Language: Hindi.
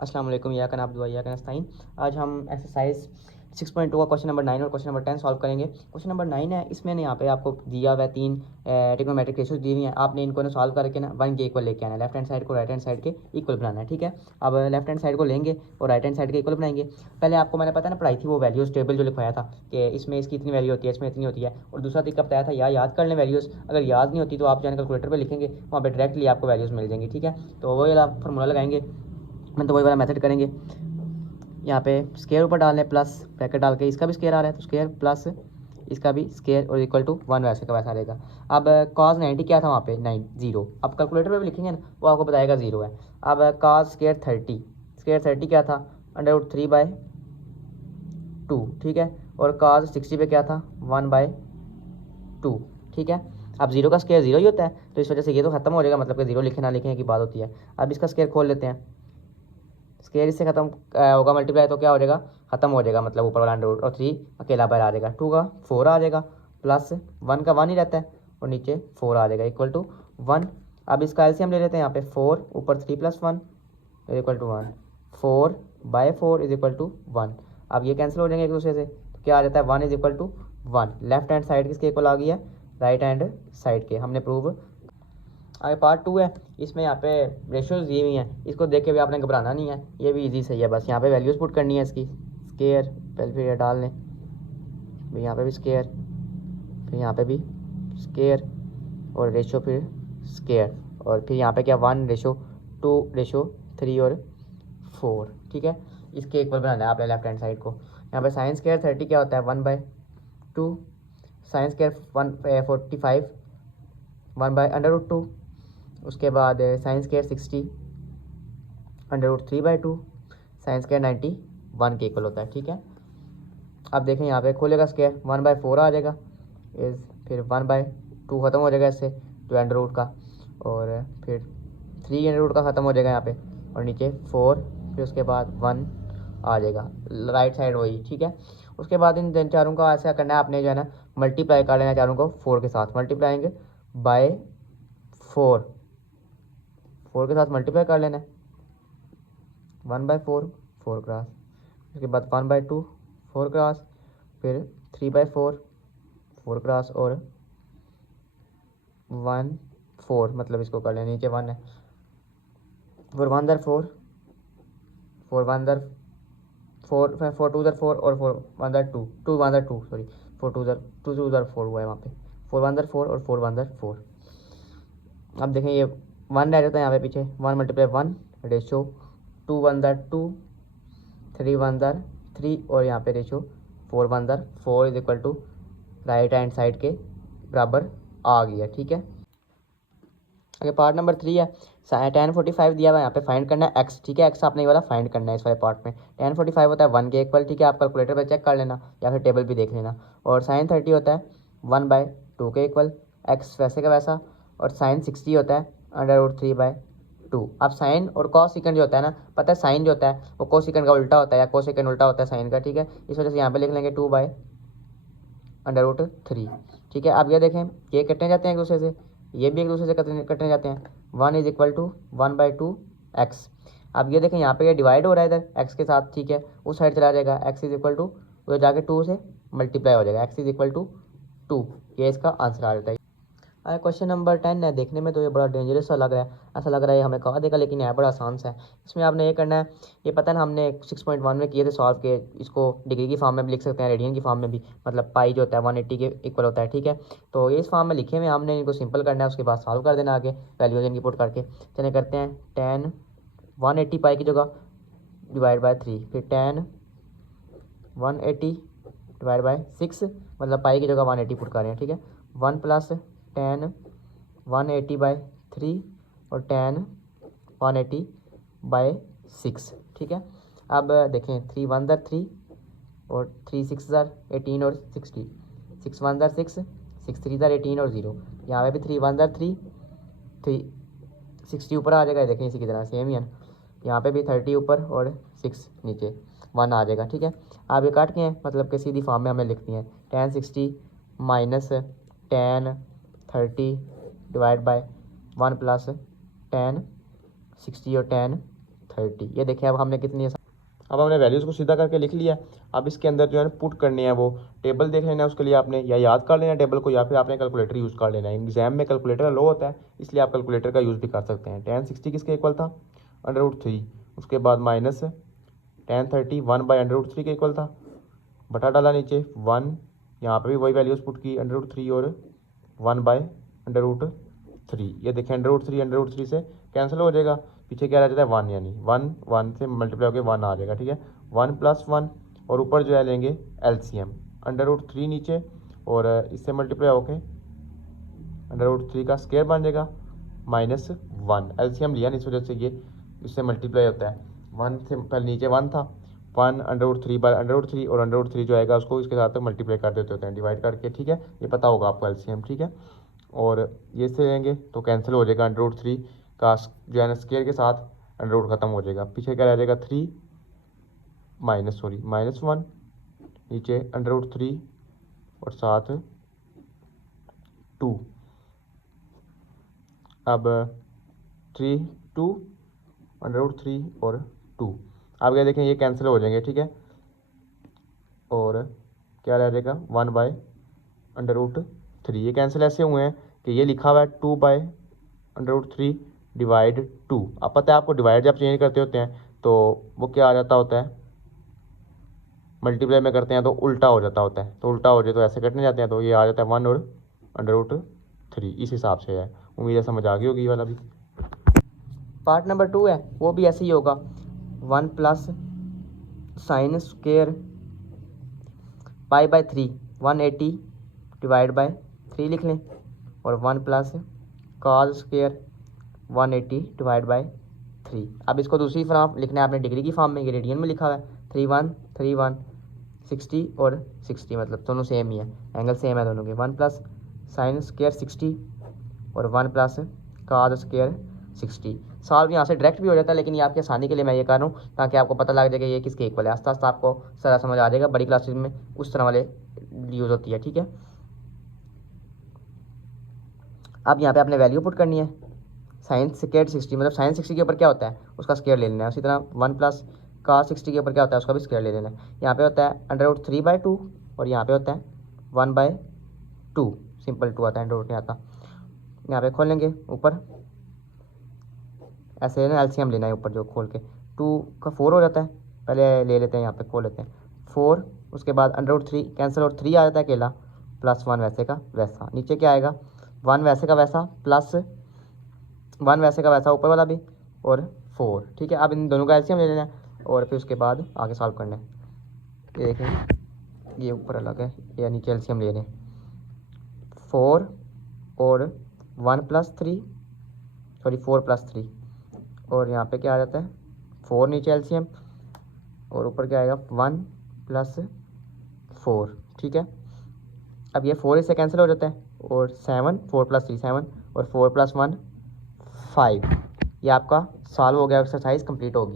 अस्सलाम वालेकुम, या कनाब दुआ या कनस्ताइन। आज हम एक्सरसाइज 6.2 का क्वेश्चन नंबर 9 और क्वेश्चन नंबर 10 सॉल्व करेंगे। क्वेश्चन नंबर 9 है, इसमें यहाँ पे आपको दिया हुआ है तीन ट्रिग्नोमेट्रिक रेशियोज दी हुई हैं। आपने इनको ना सॉल्व करके ना वन के इक्वल लेके आना है। लेफ्ट हैंड साइड को राइट हैंड साइड के इक्वल बनाना है, ठीक है। अब लेफ्ट हैंड साइड को लेंगे और राइट हैंड साइड के इक्वल बनाएंगे। पहले आपको मैंने पता ना पढ़ाई थी वो वैल्यूज़ टेबल जो लिखवाया था कि इसमें इसकी इतनी वैल्यू होती है, इसमें इतनी होती है। और दूसरा तरीका बताया था याद कर लें वैल्यूज़। अगर याद नहीं होती तो आप जाने कैलकुलेटर पर लिखेंगे, वहाँ पर डायरेक्टली आपको वैल्यूज़ मिल जाएंगी, ठीक है। तो वही वाला फॉर्मूला लगाएंगे, मतलब वही वाला मेथड करेंगे। यहाँ पे स्केयर ऊपर डालने प्लस ब्रैकेट डाल के इसका भी स्केयर आ रहा है तो स्केयर प्लस इसका भी स्केयर और इक्वल टू 1 वैसे का वैसा रहेगा। अब कॉस 90 क्या था वहाँ पे 9 0। अब कैलकुलेटर पे भी लिखेंगे ना वो आपको बताएगा 0 है। अब कॉस स्केयर 30 क्या था √3/2, ठीक है। और कॉस 60 पे क्या था 1/2, ठीक है। अब 0 का स्केयर 0 ही होता है तो इस वजह से ये तो खत्म हो जाएगा, मतलब कि 0 लिखे ना लिखे की बात होती है। अब इसका स्केयर खोल लेते हैं। स्केयर इससे खत्म होगा मल्टीप्लाई तो क्या हो जाएगा, खत्म हो जाएगा, मतलब ऊपर वाला अंडर और 3 अकेला बाहर आ जाएगा। 2 का 4 आ जाएगा प्लस 1 का 1 ही रहता है और नीचे 4 आ जाएगा इक्वल टू 1। अब इसका एलसीएम ले लेते हैं। यहाँ पे 4 ऊपर 3 + 1 is equal to 1। 4/4 is equal to 1। अब ये कैंसिल हो जाएंगे एक दूसरे से तो क्या आ जाता है 1 is equal to 1। Left hand side किसके इक्वल आ गई है, राइट हैंड साइड के। हमने प्रूव। आगे पार्ट 2 है, इसमें यहाँ पे रेशियोज दी हुई हैं, इसको देख के भी आपने घबराना नहीं है, ये भी इजी सही है। बस यहाँ पे वैल्यूज़ पुट करनी है इसकी। स्केयर पहले फिर ये डाल लें, फिर यहाँ पे भी स्केयर, फिर यहाँ पे भी स्केयर और रेशो फिर स्केयर और फिर यहाँ पे क्या 1:2:3 और 4, ठीक है। इसके इक्वल बनाना है आपने लेफ्ट हैंड साइड को। यहाँ पे साइन स्केयर 30 क्या होता है 1/2, साइन स्केयर 45 1/√2। उसके बाद साइन स्केयर 60 √3/2, साइन स्केयर 90 1 के इक्वल होता है, ठीक है। अब देखें यहाँ पे खोलेगा स्केयर 1/4 आ जाएगा इस, फिर 1/2 ख़त्म हो जाएगा इससे तो अंडर रूट का, और फिर 3 अंडर रूट का ख़त्म हो जाएगा यहाँ पे और नीचे 4, फिर उसके बाद 1 आ जाएगा राइट साइड वही, ठीक है। उसके बाद इन चारों का ऐसा करना है आपने जो है ना मल्टीप्लाई कर लेना है चारों को 4 के साथ, मल्टीप्लाइंग बाय 4 के साथ मल्टीप्लाई कर लेना है 1/4 4 क्रॉस, उसके बाद 1/2 4 क्रॉस, फिर 3/4 4 क्रॉस और 1 4, मतलब इसको कर लेना नीचे 1 है, फिर 1/4 4 1/4 4 4 2/4 और 4 1/2 2 1/2 सॉरी 4 2/4 हुआ है वहाँ पे 4 1/4 और 4 1/4। अब देखें ये 1 रह जाता है यहाँ पे पीछे 1 × 1 रेशो 2 1/2 3 1/3 और यहाँ पे ratio 4 1/4 is equal to right hand side के बराबर आ गया, ठीक है। आगे पार्ट नंबर 3 है, tan 45 दिया हुआ है यहाँ पे फाइंड करना है x, ठीक है। x आपने ये वाला फाइंड करना है इस वाले पार्ट में। tan 45 होता है 1 के इक्वल, ठीक है। आप कैलकुलेटर पे चेक कर लेना या फिर टेबल भी देख लेना। और sin 30 होता है 1/2 के इक्वल, x वैसे का वैसा। और sin 60 होता है √3/2। अब साइन और कॉस सेकंड जो होता है ना, पता है साइन जो होता है वो कोस सेकंड का उल्टा होता है या कोस सेकंड उल्टा होता है साइन का, ठीक है। इस वजह से यहाँ पे लिख लेंगे 2/√3, ठीक है। अब ये देखें ये कटने जाते हैं एक दूसरे से, ये भी एक दूसरे से कटने जाते हैं 1 इज इक्वल टू 1/2 x। अब ये देखें यहाँ पे ये डिवाइड हो रहा है इधर x के साथ, ठीक है। उस साइड चला जाएगा x इज इक्वल टू वो जाके 2 से मल्टीप्लाई हो जाएगा x इज इक्वल टू 2। ये इसका आंसर आ जाता है। क्वेश्चन नंबर 10 है, देखने में तो ये बड़ा डेंजरस सा लग रहा है, ऐसा लग रहा है हमें कहा देगा, लेकिन यह बड़ा आसान सा है। इसमें आपने ये करना है, ये पता है ना हमने 6.1 में किए थे सॉल्व के, इसको डिग्री की फॉर्म में भी लिख सकते हैं, रेडियन की फॉर्म में भी, मतलब पाई जो होता है 180 के इक्वल होता है, ठीक है। तो ये इस फॉर्म में लिखे हुए हमने इनको सिंपल करना है, उसके बाद सॉल्व कर देना आगे वैल्यूज इनकी पुट करके। चलिए करते हैं, tan 180 पाई की जगह डिवाइड बाई 3, फिर tan 180 डिवाइड बाई 6, मतलब पाई की जगह 180 पुट कर रहे हैं, ठीक है। 1 + tan 180/3 और tan 180/6, ठीक है। अब देखें 3 1/3 और 3 6/18 और 60, 6 1/6 6 3/18 और 0। यहाँ पे भी 3 1/3 3 60 ऊपर आ जाएगा, देखें इसी की तरह सेम ही है। यहाँ पे भी 30 ऊपर और 6 नीचे 1 आ जाएगा, ठीक है। आप ये काट के हैं, मतलब कि सीधी फॉर्म में हमें लिखती हैं tan 60 minus tan 30 divide by 1 + tan 60 और tan 30। ये देखिए अब हमने कितनी, अब हमने वैल्यूज़ को सीधा करके लिख लिया। अब इसके अंदर जो है ना पुट करनी है, वो टेबल देख लेना है, उसके लिए आपने या याद कर लेना है टेबल को, या फिर आपने कैलकुलेटर यूज़ कर लेना है। एग्जाम में कैलकुलेटर लो होता है, इसलिए आप कैलकुलेटर का यूज़ भी कर सकते हैं। 1060 किसके इक्वल था, √3, उसके बाद माइनस 1030 1/√3 के इक्वल था, बटा डाला नीचे 1, यहाँ पे भी वही वैल्यूज़ पुट की √3 और 1/√3। ये देखें √3 से कैंसिल हो जाएगा, पीछे क्या रह जाता है 1, यानी 1 से मल्टीप्लाई होकर 1 आ जाएगा। ठीक है, 1 + 1 और ऊपर जो है लेंगे LCM, √3 नीचे और इससे मल्टीप्लाई होके √3 का स्क्वायर बन जाएगा -1। LCM लिया इस वजह से ये इससे मल्टीप्लाई होता है। 1 से पहले नीचे 1 था, 1 √3/√3 और √3 जो आएगा उसको इसके साथ मल्टीप्लाई कर देते होते हैं, डिवाइड करके। ठीक है, ये पता होगा आपको LCM। ठीक है, और ये से लेंगे तो कैंसिल हो जाएगा, √3 का जो है ना स्क्वायर के साथ √ ख़त्म हो जाएगा, पीछे क्या रह जाएगा 3 -1 नीचे √3 और साथ 2। अब 3 2 √3 और 2, अब क्या देखें ये कैंसिल हो जाएंगे। ठीक है, और क्या रह जाएगा 1/√3। ये कैंसिल ऐसे हुए हैं कि ये लिखा हुआ है 2/√3 डिवाइड 2। अब पता है आपको डिवाइड जब चेंज करते होते हैं तो वो क्या आ जाता होता है, मल्टीप्लाई में करते हैं तो उल्टा हो जाता होता है, तो उल्टा हो जाए तो ऐसे कटने जाते हैं, तो ये आ जाता है 1 और √3। इस हिसाब से है। उम्मीद है समझ आ गई होगी ये वाला भी। पार्ट नंबर 2 है, वो भी ऐसे ही होगा, 1 + sin स्क्वायर π/3 180 डिवाइड बाय 3 लिख लें, और 1 + cos स्क्वायर 180 डिवाइड बाय 3। अब इसको दूसरी फॉर्म लिखना है आपने डिग्री की फॉर्म में, ये रेडियन में लिखा हुआ है, 3 1 60 और 60, मतलब दोनों सेम ही है, एंगल सेम है दोनों के। 1 + sin स्क्वायर 60 और 1 + cos स्क्वायर 60। सॉल्व यहाँ से डायरेक्ट भी हो जाता है, लेकिन ये आपकी आसानी के लिए मैं ये कर रहा हूँ ताकि आपको पता लग जाए कि ये किसके इक्वल है। आस्ता आस्ता आपको सारा समझ आ जाएगा, बड़ी क्लासेस में उस तरह वाले यूज़ होती है। ठीक है, अब यहाँ पे आपने वैल्यू पुट करनी है, sin स्क्वायर 60, मतलब sin 60 के ऊपर क्या होता है उसका स्क्वायर ले लेना है। उसी तरह 1 + cos 60 के ऊपर क्या होता है उसका भी स्क्वायर ले लेना है। यहाँ पे होता है √3/2 और यहाँ पे होता है 1/2, सिंपल 2 आता है, √ नहीं आता। यहाँ पे खोल लेंगे ऊपर, ऐसे ना LCM लेना है ऊपर जो खोल के, 2 का 4 हो जाता है, पहले ले लेते हैं, यहाँ पे खोल लेते हैं 4, उसके बाद √3 कैंसिल और 3 आ जाता है अकेला, +1 वैसे का वैसा, नीचे क्या आएगा 1 वैसे का वैसा +1 वैसे का वैसा ऊपर वाला भी, और 4। ठीक है, अब इन दोनों का LCM ले लेना है और फिर उसके बाद आगे सॉल्व करना है। ये देखें ये ऊपर अलग है, या नीचे LCM ले लें, 4 और 1 + 3 4 + 3, और यहाँ पे क्या आ जाता है 4 नीचे LCM और ऊपर क्या आएगा 1 + 4। ठीक है, अब ये 4 इससे कैंसिल हो जाता है, और 7 4 + 3 7 और 4 + 1 5। ये आपका सॉल्व हो गया, एक्सरसाइज कंप्लीट होगी।